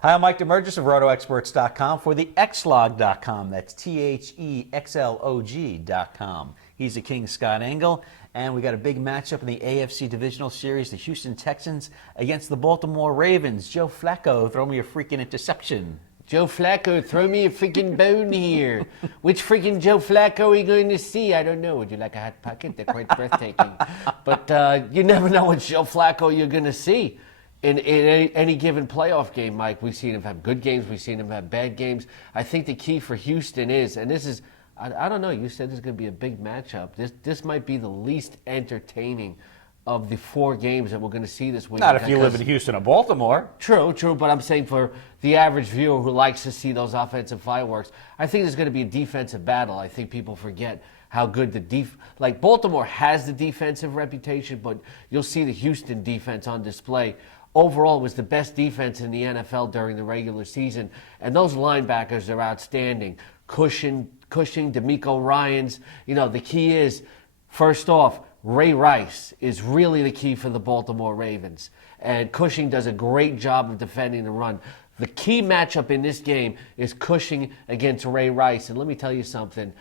Hi, I'm Mike Damergis of RotoExperts.com for the Xlog.com. That's THEXLOG.com. He's the King, Scott Engel, and we got a big matchup in the AFC Divisional Series, the Houston Texans against the Baltimore Ravens. Joe Flacco, throw me a freaking interception. Joe Flacco, throw me a freaking bone here. Which freaking Joe Flacco are you going to see? I don't know. Would you like a hot pocket? They're quite breathtaking. But you never know what Joe Flacco you're going to see in any given playoff game, Mike. We've seen him have good games. We've seen him have bad games. I think the key for Houston is, and this is, I don't know, you said this is going to be a big matchup. This might be the least entertaining of the four games that we're going to see this week. Not if you live in Houston or Baltimore. True, but I'm saying for the average viewer who likes to see those offensive fireworks, I think there's going to be a defensive battle. I think people forget how good like Baltimore has the defensive reputation, but you'll see the Houston defense on display. Overall, it was the best defense in the NFL during the regular season, and those linebackers are outstanding. Cushing, DeMeco Ryans. You know, the key is, first off, Ray Rice is really the key for the Baltimore Ravens. And Cushing does a great job of defending the run. The key matchup in this game is Cushing against Ray Rice. And let me tell you something.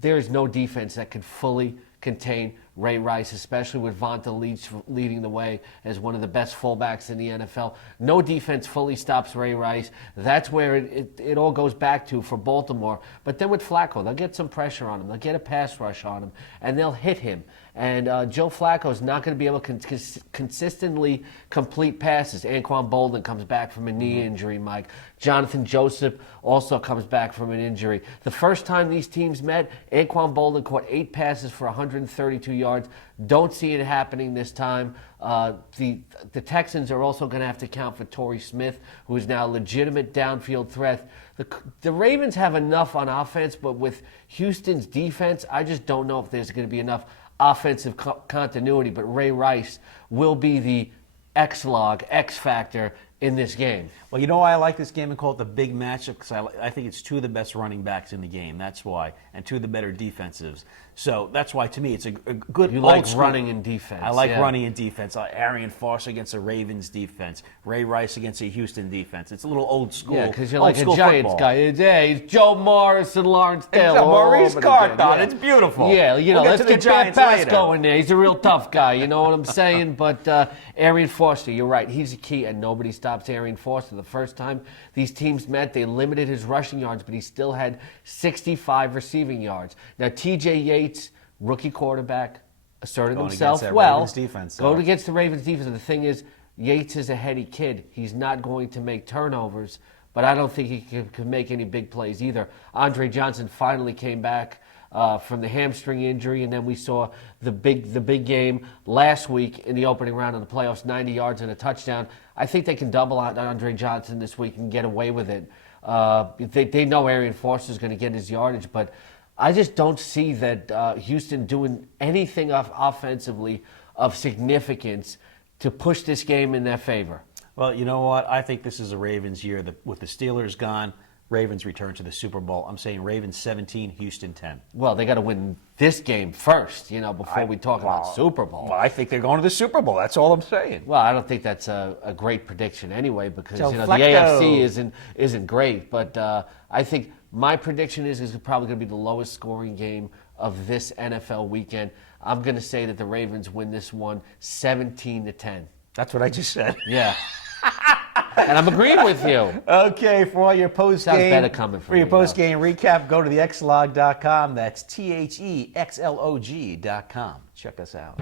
There is no defense that can fully contain Ray Rice, especially with Vonta Leach leading the way as one of the best fullbacks in the NFL. No defense fully stops Ray Rice. That's where it all goes back to for Baltimore. But then with Flacco, they'll get some pressure on him. They'll get a pass rush on him, and they'll hit him. And Joe Flacco is not going to be able to consistently complete passes. Anquan Boldin comes back from a knee injury, Mike. Jonathan Joseph also comes back from an injury. The first time these teams met, Anquan Boldin caught 8 passes for 132 yards. Don't see it happening this time. The Texans are also going to have to count for Torrey Smith, who is now a legitimate downfield threat. The Ravens have enough on offense, but with Houston's defense, I just don't know if there's going to be enough offensive continuity. But Ray Rice will be the X factor in this game. Well, you know why I like this game and call it the big matchup? Because I think it's two of the best running backs in the game. That's why. And two of the better defensives. So that's why, to me, it's a good You like running in defense. I like running in defense. Arian Foster against a Ravens defense. Ray Rice against a Houston defense. It's a little old school. Yeah, because you're like a Giants guy. Hey, it's Joe Morris and Lawrence Taylor. Maurice Carthon. Yeah. It's beautiful. Yeah, you know, we'll let's get Pat Pasco in there. He's a real tough guy. You know what I'm saying? But Arian Foster, you're right. He's the key, and nobody stops Arian Foster. The first time these teams met, they limited his rushing yards, but he still had 65 receiving yards. Now, T.J. Yates, rookie quarterback, asserted himself well. Going against the Ravens defense. And the thing is, Yates is a heady kid. He's not going to make turnovers, but I don't think he can make any big plays either. Andre Johnson finally came back from the hamstring injury, and then we saw the big game last week in the opening round of the playoffs, 90 yards and a touchdown. I think they can double out Andre Johnson this week and get away with it. They know Arian Foster is going to get his yardage, but I just don't see that Houston doing anything offensively of significance to push this game in their favor. Well, you know what? I think this is a Ravens year. With the Steelers gone, Ravens return to the Super Bowl. I'm saying Ravens 17, Houston 10. Well, they got to win this game first, before we talk about Super Bowl. Well, I think they're going to the Super Bowl. That's all I'm saying. Well, I don't think that's a great prediction anyway, because the AFC isn't great. But I think my prediction is it's probably going to be the lowest scoring game of this NFL weekend. I'm going to say that the Ravens win this one 17-10. That's what I just said. Yeah. And I'm agreeing with you. Okay, for all your post-game, sounds better coming from your post-game recap, go to the Xlog.com. That's THEXLOG.com. Check us out.